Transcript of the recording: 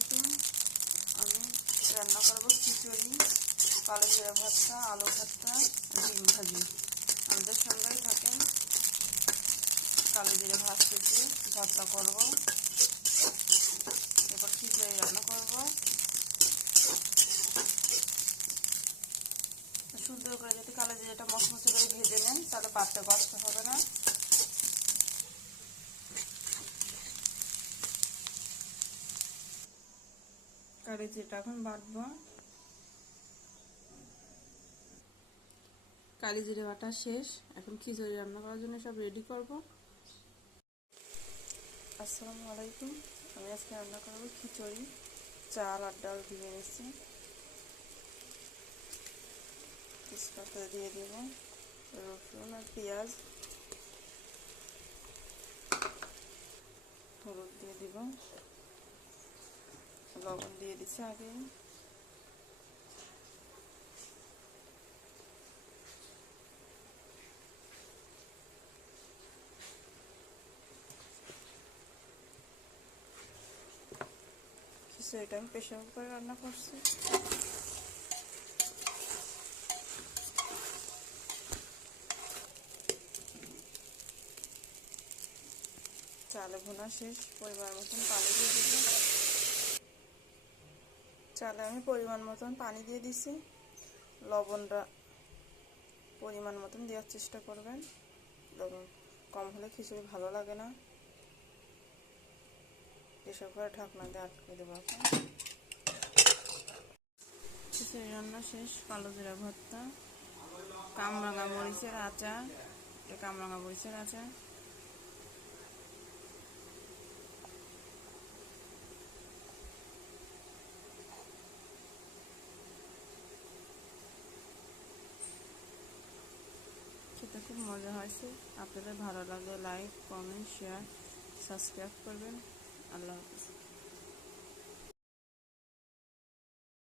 আলাইকুম। আমি রান্না করব খিচুড়ি, কালো জিরা ভর্তা, আলু ভর্তা, ডিম ভাজি। আমাদের সঙ্গেই থাকেন। কালো জিরা ভাজতেছি, ভর্তা করব, এরপর খিচুড়ি রান্না করব। সুন্দর করে যদি কালো জিরাটা মচমচে করে ভেজে নেন তাহলে বাটতে কষ্ট হবে না। কালো জিরাটা এখন বাটবো। কালি জিরে বাটা শেষ, এখন খিচুড়ি রান্না করার জন্য সব রেডি করব। আসসালামু আলাইকুম। আমি আজকে রান্না করব খিচুড়ি। চাল আর ডাল দিয়ে নিচ্ছি, তেজপাতা দিয়ে দেব, রসুন আর পেঁয়াজ, হলুদ দিয়ে দিব, লবণ দিয়ে দিচ্ছি আগে। খিচুড়িটা আমি প্রেসার কুকারে রান্না করছি। চালে ভুনা শেষ, পরিমাণ মতন পানি দিয়ে দিব। চালে আমি পরিমাণ মতন পানি দিয়ে দিছি। লবণটা পরিমাণ মতন দেওয়ার চেষ্টা করবেন, লবণ কম হলে খিচুড়ি ভালো লাগে না। প্রেসার কুকারে ঢাকনা দিয়ে আটকে দেবো। এখন খিচুড়ি রান্না শেষ। কালো জিরা ভর্তা, কামরাঙা মরিচের আচার, কামরাঙা মরিচের আচার, খেতে খুব মজা হয়েছে। আপনাদের ভালো লাগলে লাইক, কমেন্ট, শেয়ার, সাবস্ক্রাইব করবেন। আল্লাহ হাফেজ।